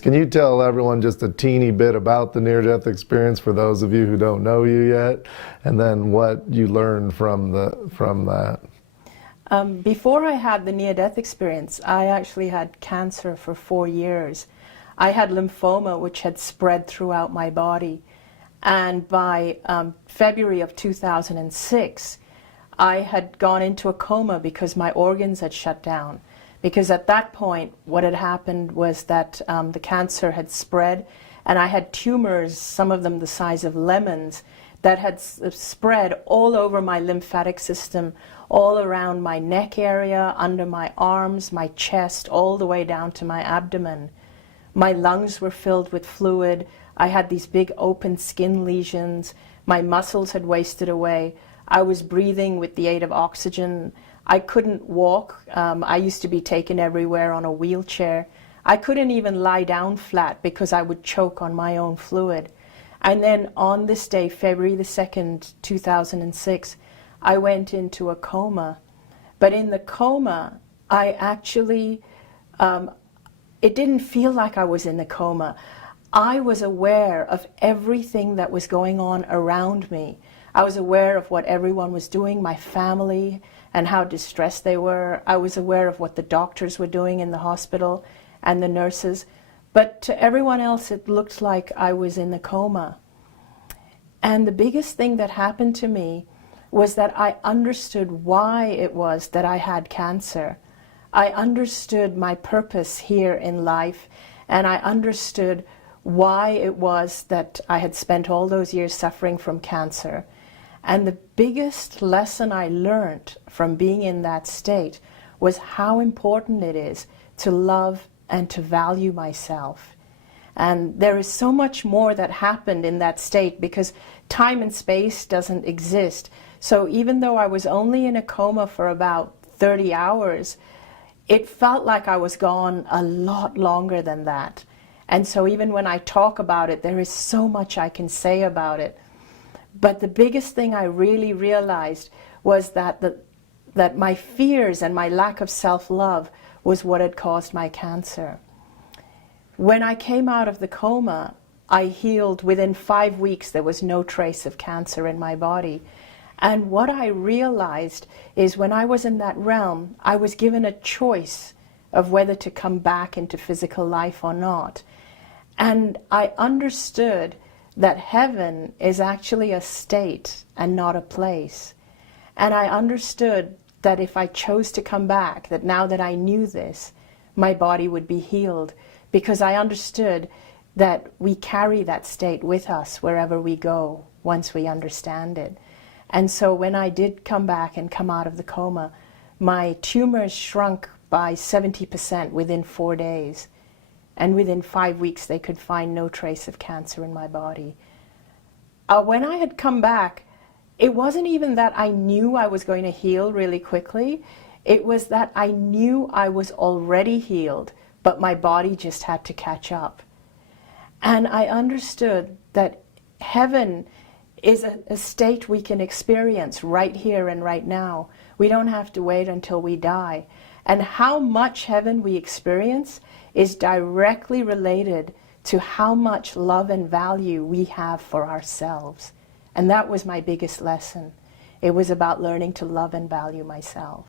Can you tell everyone just a teeny bit about the near-death experience for those of you who don't know you yet, and then what you learned from that? Before I had the near-death experience, I actually had cancer for 4 years. I had lymphoma, which had spread throughout my body. And by February of 2006, I had gone into a coma because my organs had shut down. Because at that point, what had happened was that the cancer had spread, and I had tumors, some of them the size of lemons, that had spread all over my lymphatic system, all around my neck area, under my arms, my chest, all the way down to my abdomen. My lungs were filled with fluid. I had these big open skin lesions. My muscles had wasted away. I was breathing with the aid of oxygen. I couldn't walk. I used to be taken everywhere on a wheelchair. I couldn't even lie down flat because I would choke on my own fluid. And then on this day, February the 2nd, 2006, I went into a coma. But in the coma, I actually, it didn't feel like I was in a coma. I was aware of everything that was going on around me. I was aware of what everyone was doing, my family, and how distressed they were. I was aware of what the doctors were doing in the hospital and the nurses. But to everyone else, it looked like I was in a coma. And the biggest thing that happened to me was that I understood why it was that I had cancer. I understood my purpose here in life, and I understood why it was that I had spent all those years suffering from cancer. And the biggest lesson I learned from being in that state was how important it is to love and to value myself. And there is so much more that happened in that state because time and space doesn't exist. So even though I was only in a coma for about 30 hours, it felt like I was gone a lot longer than that. And so even when I talk about it, there is so much I can say about it. But the biggest thing I really realized was that that my fears and my lack of self-love was what had caused my cancer. When I came out of the coma, I healed within 5 weeks. There was no trace of cancer in my body. And what I realized is when I was in that realm, I was given a choice of whether to come back into physical life or not. And I understood that heaven is actually a state and not a place. And I understood that if I chose to come back, that now that I knew this, my body would be healed, because I understood that we carry that state with us wherever we go once we understand it. And so when I did come back and come out of the coma, my tumors shrunk by 70% within 4 days. And within 5 weeks, they could find no trace of cancer in my body. When I had come back, it wasn't even that I knew I was going to heal really quickly. It was that I knew I was already healed, but my body just had to catch up. And I understood that heaven is a state we can experience right here and right now. We don't have to wait until we die. And how much heaven we experience is directly related to how much love and value we have for ourselves. And that was my biggest lesson. It was about learning to love and value myself.